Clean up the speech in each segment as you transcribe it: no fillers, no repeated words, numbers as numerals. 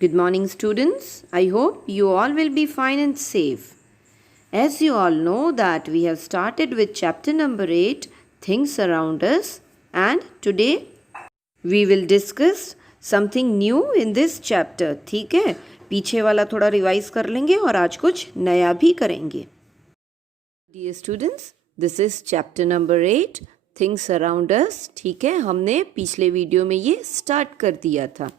Good morning, students. I hope you all will be fine and safe. As you all know that we have started with chapter number 8, Things Around Us, and today we will discuss something new in this chapter. ठीक है, पीछे वाला थोड़ा revise कर लेंगे और आज कुछ नया भी करेंगे. Dear students, this is chapter number 8, Things Around Us. ठीक है, हमने पिछले वीडियो में ये स्टार्ट कर दिया था.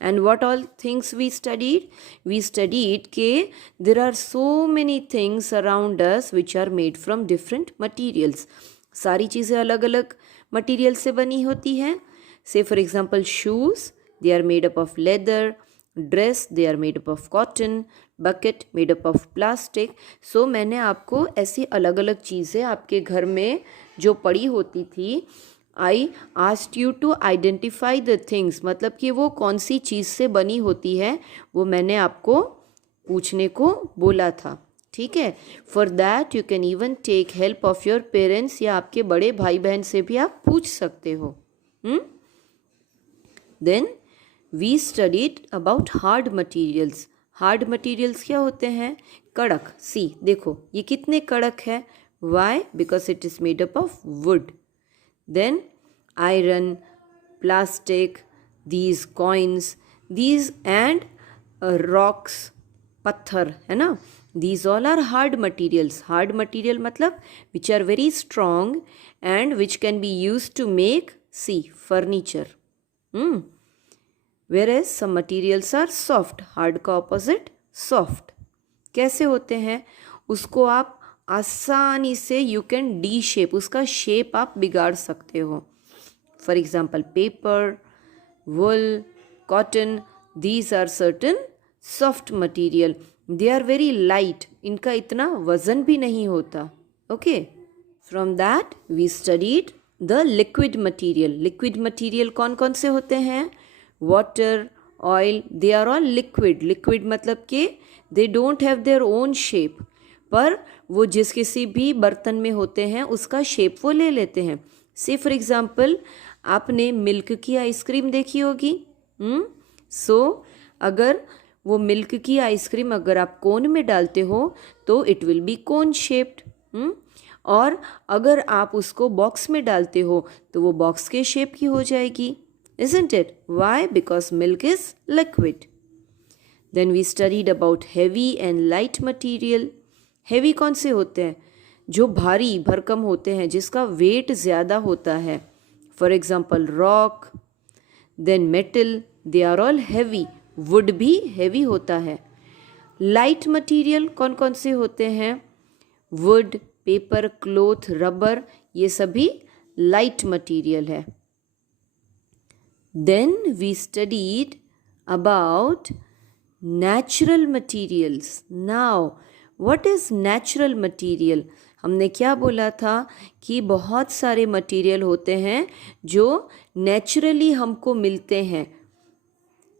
And what all things we studied? We studied that there are so many things around us which are made from different materials. सारी चीज़ें अलग अलग मटीरियल से बनी होती हैं. Say for example shoes, they are made up of leather. Dress, they are made up of cotton. Bucket, made up of plastic. So मैंने आपको ऐसी अलग अलग चीज़ें आपके घर में जो पड़ी होती थी, I asked you to identify the things, मतलब कि वो कौन सी चीज़ से बनी होती है वो मैंने आपको पूछने को बोला था. ठीक है, for that you can even take help of your parents, या आपके बड़े भाई बहन से भी आप पूछ सकते हो. Then we studied about hard materials. Hard materials क्या होते हैं? कड़क. सी देखो ये कितने कड़क है. Why? Because it is made up of wood. Then iron, plastic, these coins, these and rocks, पत्थर है ना, these all are hard materials. Hard material मतलब which are very strong and which can be used to make, see, furniture. Whereas some materials are soft. Hard का opposite soft. कैसे होते हैं? उसको आप आसानी से यू कैन डी शेप, उसका शेप आप बिगाड़ सकते हो. For example paper, wool, cotton, these are certain soft material. They are very light, इनका इतना वजन भी नहीं होता. Okay, from that we studied the liquid material. Liquid material कौन कौन से होते हैं? Water, oil, they are all liquid. Liquid मतलब कि they don't have their own shape, पर वो जिस किसी भी बर्तन में होते हैं उसका शेप वो ले लेते हैं. से फॉर एग्जाम्पल आपने मिल्क की आइसक्रीम देखी होगी. सो अगर वो मिल्क की आइसक्रीम अगर आप कोन में डालते हो तो it will be cone shaped. और अगर आप उसको बॉक्स में डालते हो तो वो बॉक्स के शेप की हो जाएगी. Isn't it? Why? Because milk is liquid. Then we studied about heavy and light material. Heavy कौन से होते हैं? जो भारी भरकम होते हैं, जिसका वेट ज़्यादा होता है. For example rock, then metal, they are all heavy. Wood भी हैवी होता है. लाइट मटेरियल कौन कौन से होते हैं? वुड, पेपर, क्लोथ, रबर, ये सभी लाइट मटेरियल है. Then we studied about natural materials. Now what is natural material? हमने क्या बोला था कि बहुत सारे मटीरियल होते हैं जो नेचुरली हमको मिलते हैं.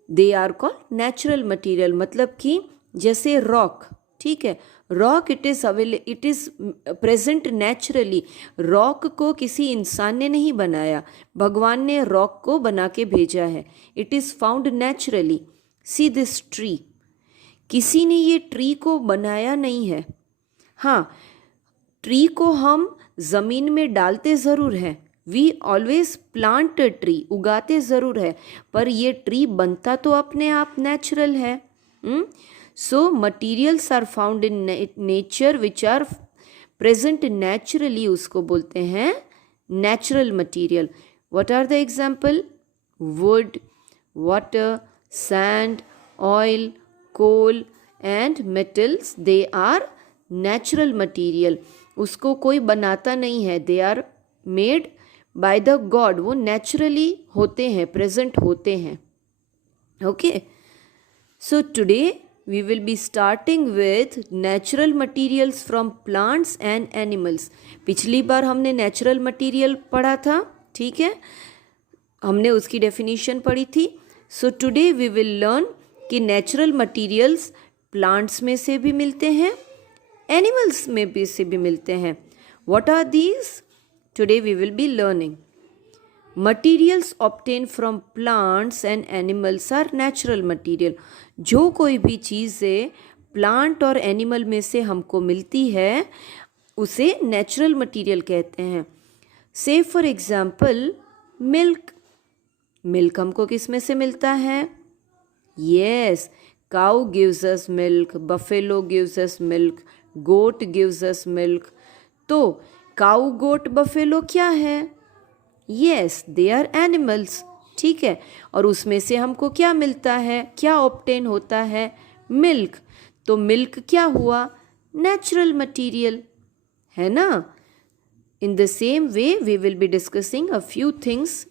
They are called natural material. मतलब कि जैसे रॉक. ठीक है, rock it is present naturally. Rock को किसी इंसान ने नहीं बनाया, भगवान ने रॉक को बना के भेजा है. It is found naturally. See this tree, किसी ने ये ट्री को बनाया नहीं है. हाँ, ट्री को हम ज़मीन में डालते ज़रूर हैं. वी ऑलवेज प्लांट ट्री, उगाते ज़रूर है, पर ये ट्री बनता तो अपने आप नेचुरल है. So materials are found in nature which are present naturally, उसको बोलते हैं natural material. What are the example? Wood, water, sand, oil, coal and metals, they are natural material. उसको कोई बनाता नहीं है. They are made by the god. वो naturally होते हैं, प्रेजेंट होते हैं. Okay, so today we will be starting with natural materials from plants and animals. पिछली बार हमने नेचुरल मटीरियल पढ़ा था. ठीक है, हमने उसकी डेफिनेशन पढ़ी थी. So today we will learn कि नेचुरल मटीरियल्स प्लांट्स में से भी मिलते हैं, एनिमल्स में भी से भी मिलते हैं. What are these? Today we will be learning. Materials obtain from plants and animals are natural material. जो कोई भी चीज़ें प्लांट और एनिमल में से हमको मिलती है उसे नेचुरल मटीरियल कहते हैं। से फॉर एग्जाम्पल मिल्क। मिल्क हमको किस में से मिलता है? Yes, cow gives us milk, buffalo gives us milk, goat gives us milk. तो काउ, गोट, बफेलो क्या है? Yes, they are animals. ठीक है, और उसमें से हमको क्या मिलता है, क्या ऑब्टेन होता है? मिल्क। तो मिल्क क्या हुआ? नेचुरल मटीरियल, है ना? In the same way we will be discussing a few things.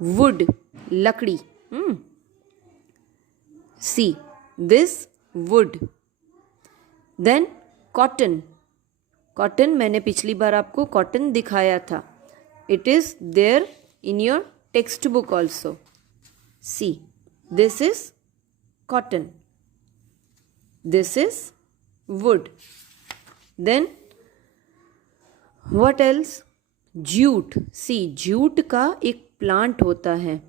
Wood, लकड़ी। See this wood. Then cotton. Cotton, मैंने पिछली बार आपको कॉटन दिखाया था। It is there in your text book also. See this is cotton, this is wood. Then what else? Jute. See, jute का एक plant होता है।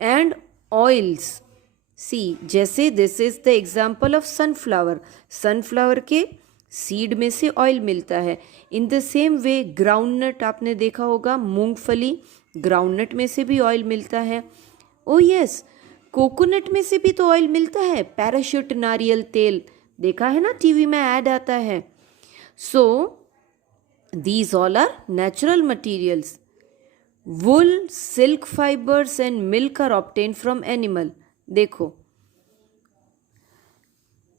And oils. सी, जैसे this is the example of sunflower. Sunflower के seed में से oil मिलता है। इन द सेम वे ग्राउंडनट, आपने देखा होगा, मूंगफली, ग्राउंडनट में से भी ऑयल मिलता है। ओ यस, कोकोनट में से भी तो ऑयल मिलता है। पैराशूट नारियल तेल, देखा है ना, टीवी में ऐड आता है। सो these all are natural materials. Wool, silk fibers and milk are obtained from animal. देखो,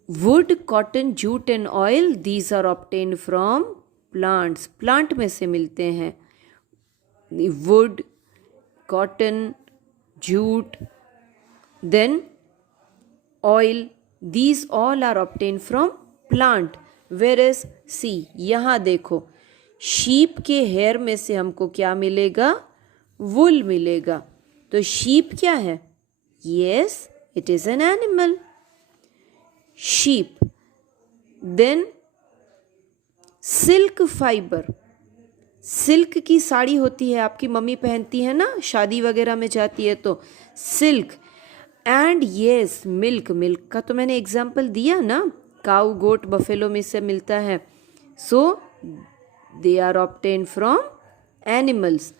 wood, cotton, jute and oil, these are obtained from plants. Plant में से मिलते हैं। wood, cotton, jute, then oil, these all are obtained from plant. Whereas see, यहाँ देखो, sheep के hair में से हमको क्या मिलेगा? वुल मिलेगा। तो शीप क्या है? Yes, it is an animal, sheep. Then silk fibre. Silk की साड़ी होती है, आपकी मम्मी पहनती है ना, शादी वगैरह में जाती है तो। Silk. And yes, milk. Milk का तो मैंने एग्जाम्पल दिया ना, काउ, गोट, बफेलो में से मिलता है। So they are obtain from animals.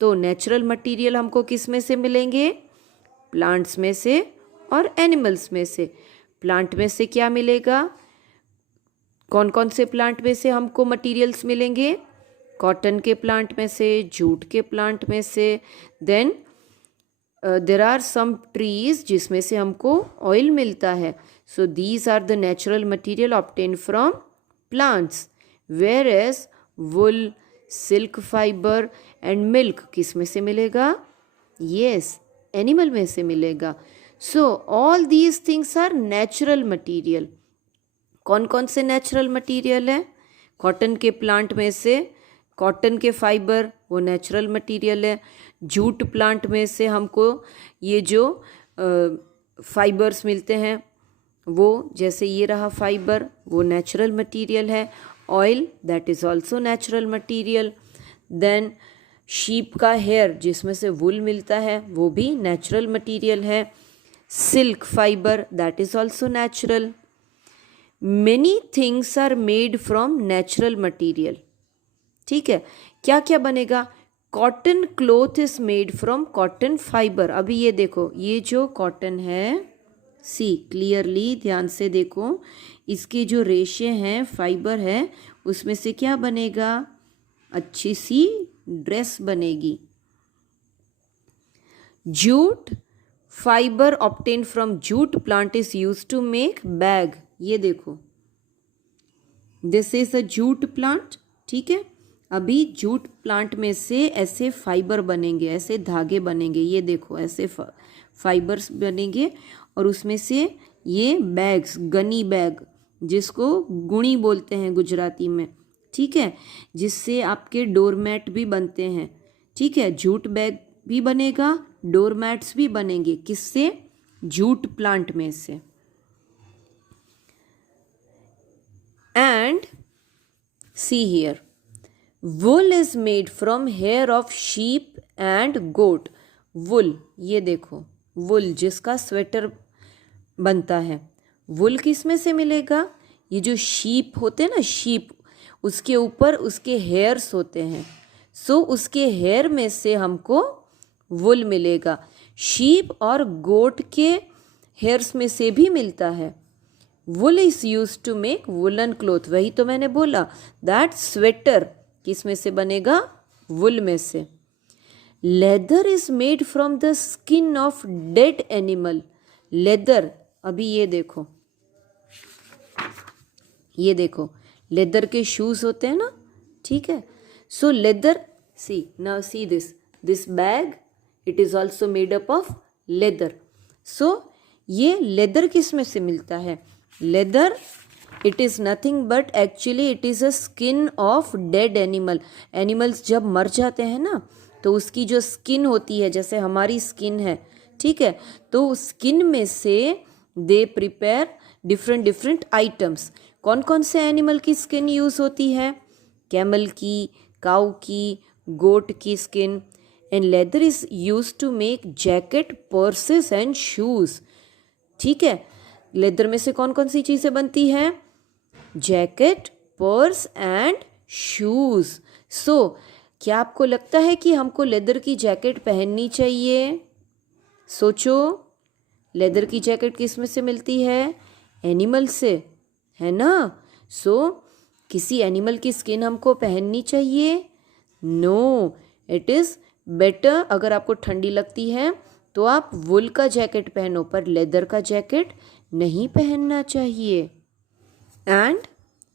तो नेचुरल मटीरियल हमको किस में से मिलेंगे? प्लांट्स में से और एनिमल्स में से। प्लांट में से क्या मिलेगा? कौन कौन से प्लांट में से हमको मटीरियल्स मिलेंगे? कॉटन के प्लांट में से, जूट के प्लांट में से। Then there are some trees जिसमें से हमको ऑयल मिलता है। So these are the natural material obtain from plants. Whereas wool, silk fibre and milk किस में से मिलेगा? यस, एनिमल में से मिलेगा। So all these things are natural material. कौन कौन से नेचुरल मटीरियल है? कॉटन के प्लांट में से कॉटन के फाइबर, वो नेचुरल मटीरियल है। जूट प्लांट में से हमको ये जो फाइबर्स मिलते हैं, वो जैसे ये रहा फाइबर, वो नेचुरल मटीरियल है। Oil, that is also natural material. Then sheep का हेयर जिसमें से वुल मिलता है, वो भी नेचुरल मटीरियल है। Silk fibre, that is also natural. Many things are made from natural material. ठीक है, क्या क्या बनेगा? Cotton cloth is made from cotton fibre. अभी ये देखो, ये जो कॉटन है, सी क्लियरली ध्यान से देखो, इसके जो रेशे हैं, फाइबर है, उसमें से क्या बनेगा? अच्छी सी ड्रेस बनेगी। Jute fibre obtain from jute plant is use to make bag. ये देखो, this is a jute plant. ठीक है, अभी जूट प्लांट में से ऐसे फाइबर बनेंगे, ऐसे धागे बनेंगे। ये देखो, ऐसे फाइबर्स बनेंगे और उसमें से ये बैग्स, गनी बैग, जिसको गुणी बोलते हैं गुजराती में, ठीक है, जिससे आपके डोरमैट भी बनते हैं। ठीक है, जूट बैग भी बनेगा, डोरमैट्स भी बनेंगे। किससे? जूट प्लांट में से। And see here, wool is made from hair of sheep and goat. Wool, ये देखो वुल जिसका स्वेटर बनता है, वुल किस में से मिलेगा? ये जो शीप होते हैं ना, शीप, उसके ऊपर उसके हेयर्स होते हैं, सो उसके हेयर में से हमको वुल मिलेगा। शीप और गोट के हेयर्स में से भी मिलता है। Wool is use to make woollen cloth, वही तो मैंने बोला, दैट स्वेटर किस में से बनेगा? वुल में से। Leather is made from the skin of dead animal. Leather, अभी ये देखो, ये देखो लेदर के शूज होते हैं ना, ठीक है। So leather, see now see this bag, it is also made up of leather. So ये लेदर किस में से मिलता है? Leather, it is nothing but actually it is a skin of dead animal. Animals जब मर जाते हैं ना, तो उसकी जो स्किन होती है, जैसे हमारी स्किन है, ठीक है, तो स्किन में से they prepare different different items. कौन कौन से एनिमल की स्किन यूज़ होती है? कैमल की, काऊ की, गोट की skin. And leather is use to make jacket, purses and shoes. ठीक है, लेदर में से कौन कौन सी चीज़ें बनती हैं? Jacket, purse and shoes. So क्या आपको लगता है कि हमको लेदर की जैकेट पहननी चाहिए? सोचो, लेदर की जैकेट किस में से मिलती है? एनिमल से, है ना। सो किसी एनिमल की स्किन हमको पहननी चाहिए? नो, इट इज़ बेटर, अगर आपको ठंडी लगती है तो आप वुल का जैकेट पहनो, पर लेदर का जैकेट नहीं पहनना चाहिए। And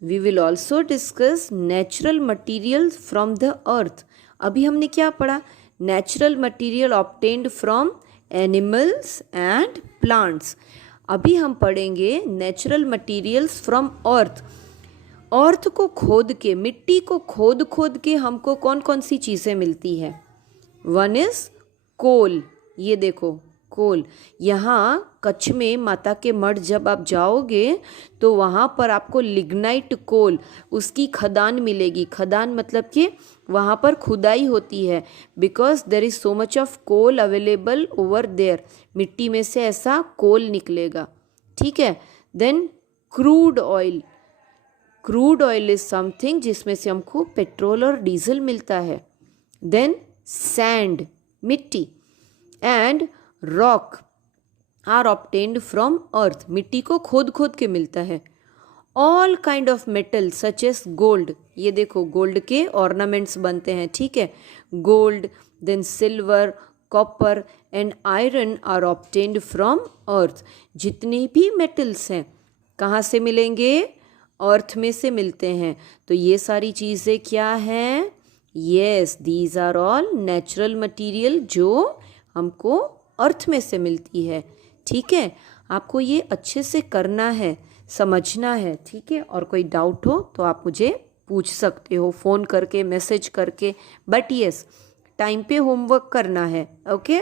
we will also discuss natural material from the earth. अभी हमने क्या पढ़ा? Natural material obtained from animals and plants. अभी हम पढ़ेंगे natural materials from earth. Earth को खोद के, मिट्टी को खोद खोद के हमको कौन कौन सी चीज़ें मिलती है? वन इज कोल, ये देखो कोल। यहाँ कच्छ में माता के मठ जब आप जाओगे तो वहाँ पर आपको लिग्नाइट कोल, उसकी खदान मिलेगी। खदान मतलब कि वहाँ पर खुदाई होती है, because there is so much of coal available over there. मिट्टी में से ऐसा कोल निकलेगा, ठीक है। Then crude oil, crude oil is something जिसमें से हमको पेट्रोल और डीजल मिलता है। देन सैंड, मिट्टी, and rock are obtained from earth, मिट्टी को खोद खोद के मिलता है। All kind of metal such as gold, ये देखो गोल्ड के ऑर्नामेंट्स बनते हैं, ठीक है। Gold, then silver, copper and iron are obtained from earth. जितने भी मेटल्स हैं कहाँ से मिलेंगे? अर्थ में से मिलते हैं। तो ये सारी चीज़ें क्या हैं? Yes, these are all natural material जो हमको अर्थ में से मिलती है, ठीक है। आपको ये अच्छे से करना है, समझना है, ठीक है। और कोई डाउट हो तो आप मुझे पूछ सकते हो, फ़ोन करके, मैसेज करके, बट यस, टाइम पे होमवर्क करना है, ओके।